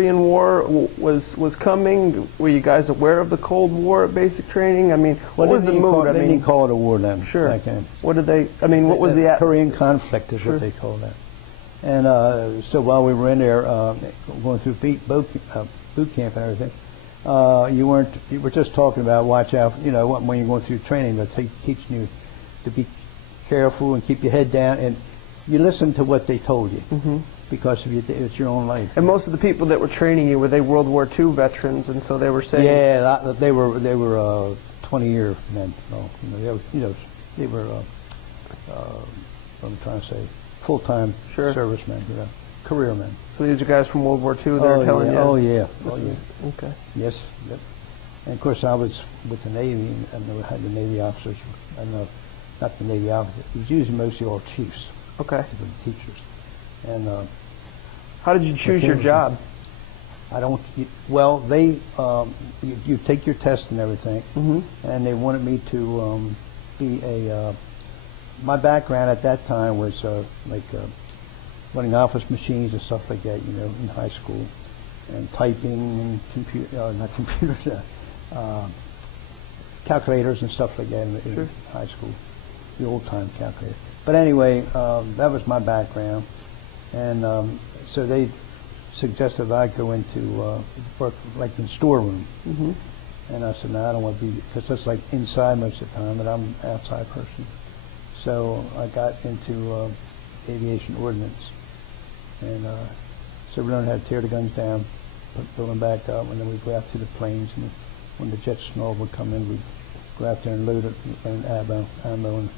Korean War was coming? Were you guys aware of the Cold War at basic training? I mean, what was the mood? They didn't call it a war then. Sure. Back then. What did they? I mean, what was the Korean conflict is what they called it. And so while we were in there going through boot camp and everything, you were just talking about watch out. You know, when you're going through training, but teaching you to be careful and keep your head down, and you listen to what they told you. Because it's your own life. And most of the people that were training you, were they World War II veterans, and so they were saying... Yeah, they were 20-year men. They were what I'm trying to say, full-time servicemen, career men. So these are guys from World War II. They're telling you. Oh yeah. Okay. Yes. Yep. And of course, I was with the Navy, and we had the Navy officers. Not the Navy officers. It was usually mostly all chiefs. Okay. The teachers. And how did you choose your job? Well, they you take your test and everything, and they wanted me to be a. My background at that time was running office machines and stuff like that, in high school, and typing and calculators and stuff like that in high school, the old time calculator. But anyway, that was my background. And so they suggested that I go into work like in the storeroom. And I said, no, I don't want to be, because that's like inside most of the time, and I'm an outside person. So I got into aviation ordnance. And so we learned how to tear the guns down, build them back up, and then we'd go out to the planes. And when the jet snow would come in, we'd go out there and load it, and ammo, and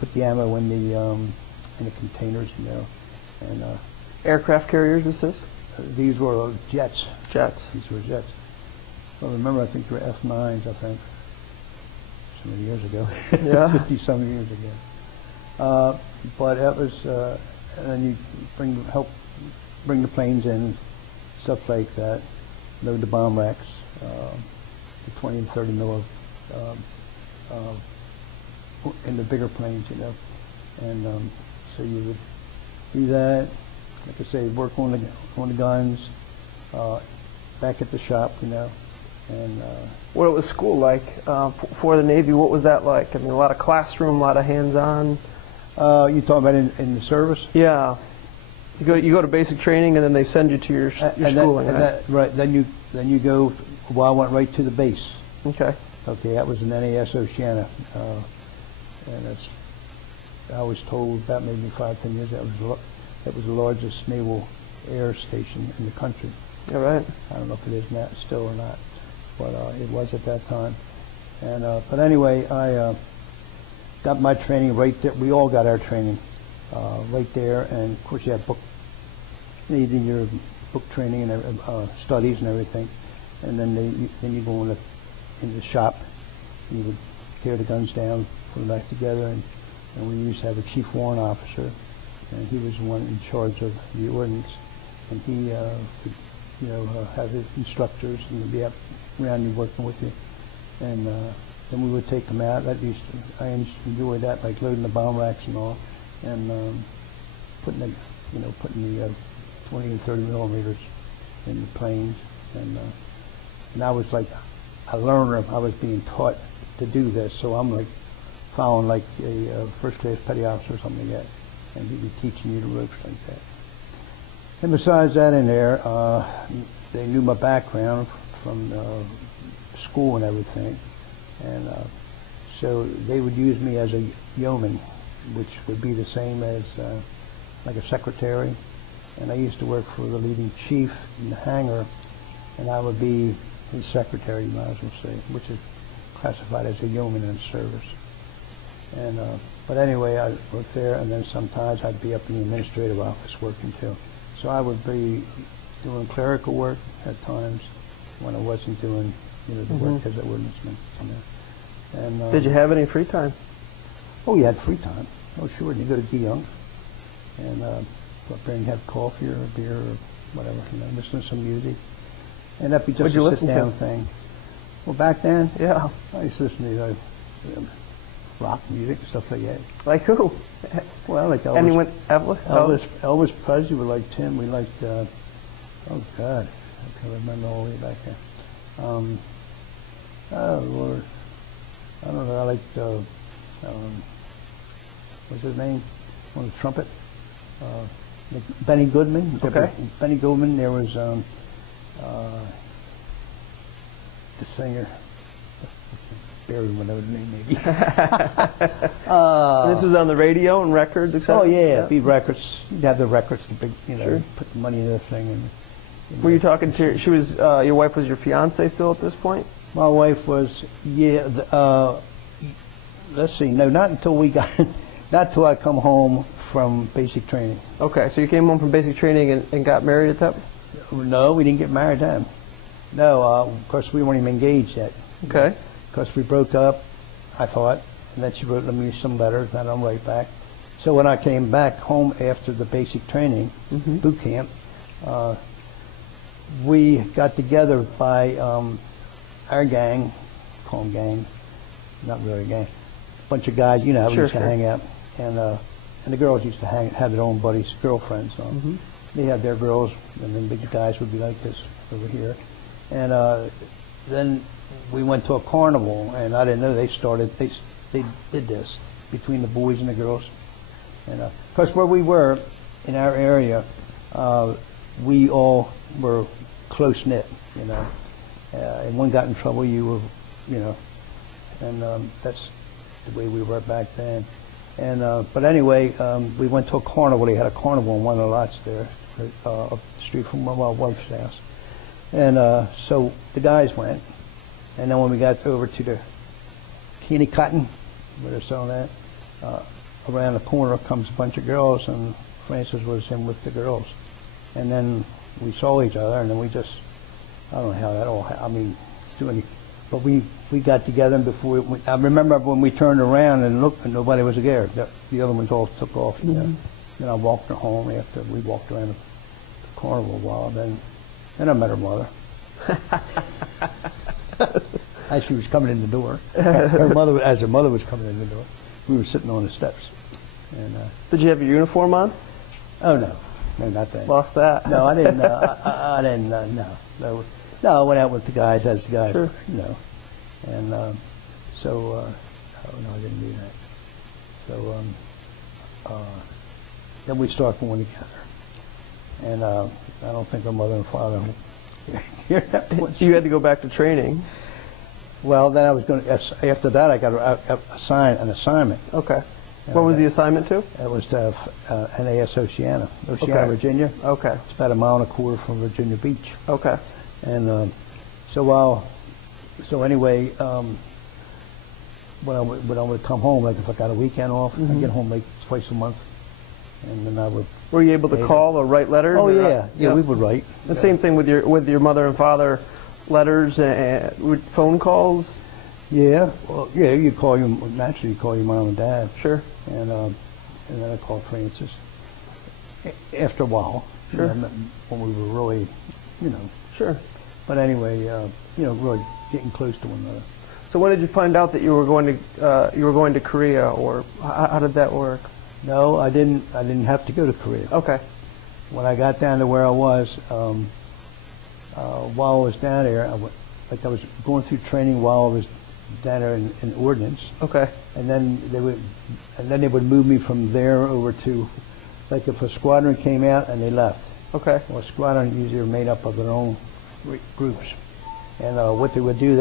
put the ammo in the containers, And aircraft carriers, is this? These were jets. Jets. These were jets. Well, remember, I think they were F-9s, I think, so many years ago. Yeah. 50-some years ago. But that was, and then you help bring the planes in, stuff like that, load the bomb racks, the 20 and 30 mil in the bigger planes, And so you would do that, like I say, work on the guns, back at the shop, and what was school like for the Navy? What was that like? I mean, a lot of classroom, a lot of hands-on. You talking about in the service? Yeah, you go to basic training, and then they send you to your schooling. Right. Then you go. Well, I went right to the base. Okay. Okay, that was in NAS Oceana, and I was told about maybe 5-10 years that was the largest naval air station in the country. All right. I don't know if it is now, still or not, but it was at that time. And but anyway, I got my training right there. We all got our training right there, and of course you had you did your book training and studies and everything, and then you go in the shop. And you would tear the guns down, put them back together, and we used to have a chief warrant officer, and he was the one in charge of the ordnance, and he would, have his instructors and be up around you working with you, and then we would take them out. I enjoyed that, like loading the bomb racks and all, and putting the 20 and 30 millimeters in the planes, and I was like a learner. I was being taught to do this, so I'm like following like a first-class petty officer or something like that, and he'd be teaching you the ropes like that. And besides that in there, they knew my background from school and everything, and so they would use me as a yeoman, which would be the same as like a secretary, and I used to work for the leading chief in the hangar, and I would be his secretary, you might as well say, which is classified as a yeoman in service. And but anyway, I worked there, and then sometimes I'd be up in the administrative office working too. So I would be doing clerical work at times when I wasn't doing the work as a ordnanceman. And did you have any free time? Oh, you had free time. Oh, sure. You go to Young and go up there and have coffee or a beer or whatever, listen to some music. And that'd be just a sit-down thing. Well, back then, yeah, I used to listen to rock music and stuff like that. Like who? Well, like Elvis. Anyone? Elvis? Elvis Presley. We liked him. We liked, oh God, I can remember all the way back there. Oh Lord, I don't know. I liked what's his name on the trumpet? Benny Goodman. Okay. Benny Goodman. There was the singer. Barry, whatever the name may be. This was on the radio and records, etc. Oh yeah, beat records. You'd have the records, the big, Sure. put the money in the thing. And Were you talking to? She was. Your wife was your fiance still at this point? my wife was, yeah. Let's see. No, not until we got, not until I come home from basic training. Okay, so you came home from basic training and got married at that? No, we didn't get married then. No, of course we weren't even engaged yet. Okay. Because we broke up, I thought, and then she wrote me some letters, and I'll write back. So when I came back home after the basic training, boot camp, we got together by our gang, call them gang, not really a gang, a bunch of guys, you know, we used to hang out, and the girls used to have their own buddies, girlfriends. So they had their girls, and then big guys would be like this over here, and then we went to a carnival, and I didn't know they did this between the boys and the girls, and of course where we were in our area, we all were close knit, you know. And one got in trouble, you were, you know, and that's the way we were back then. And but anyway, we went to a carnival. They had a carnival in one of the lots there, up the street from my wife's house. And so the guys went, and then when we got over to the Kenny Cotton, where they're selling that, around the corner comes a bunch of girls, and Francis was in with the girls. And then we saw each other, and then we just, I don't know how that all happened. I mean, it's doing, but we got together, and before I remember when we turned around and looked, and nobody was there. The other ones all took off. You know? Then I walked her home after we walked around the carnival a while. Then I met her mother. As she was coming in the door, as her mother was coming in the door, we were sitting on the steps. And did you have your uniform on? Oh no, not that. Lost that? No, I didn't. I didn't. No, I went out with the guys as the guys, you know, and so oh no, I didn't do that. So then we started going together, and I don't think our mother and father hear that much. You had to go back to training. Well, then I was going to, after that I got an assignment. Okay. What was the assignment to? It was to NAS Oceana, Virginia. Okay. It's about a mile and a quarter from Virginia Beach. Okay. And so anyway, when I would come home, like if I got a weekend off, I'd get home like twice a month, and then I would. Were you able to call or write letters? Oh yeah, we would write. The same thing with your mother and father, letters and phone calls. Yeah, well, yeah, you call your mom and dad. Sure. And then I called Francis. After a while, sure. You know, when we were really, you know. Sure. But anyway, you know, really getting close to one another. So when did you find out that you were going to Korea, or how did that work? No, I didn't have to go to Korea. Okay. When I got down to where I was, while I was down there, I was going through training while I was down there in ordnance. Okay. And then they would move me from there over to, like if a squadron came out and they left. Okay. Well, a squadron usually are made up of their own groups. And what they would do,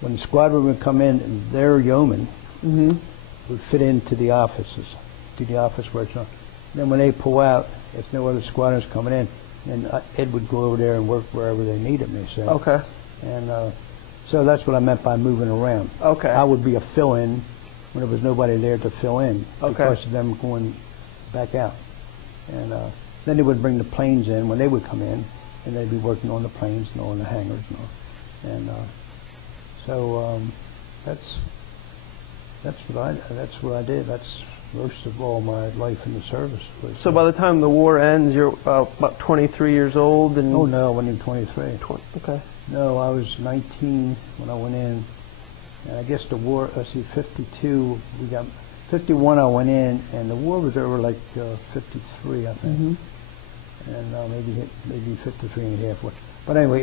when the squadron would come in, their yeoman would fit into the offices, to the office where it's on. Then when they pull out, if no other squadron's coming in, then Ed would go over there and work wherever they needed me. So. Okay. And so that's what I meant by moving around. Okay. I would be a fill-in when there was nobody there to fill in because of them going back out. And then they would bring the planes in when they would come in, and they'd be working on the planes and on the hangars and all. And so that's what I did. That's most of all my life in the service. So by the time the war ends, you're about 23 years old, and oh no, I wasn't even 23. Okay. No, I was 19 when I went in, and I guess the war. Let's see, 52. We got 51. I went in, and the war was over like 53, I think, and maybe 53 and a half. But anyway,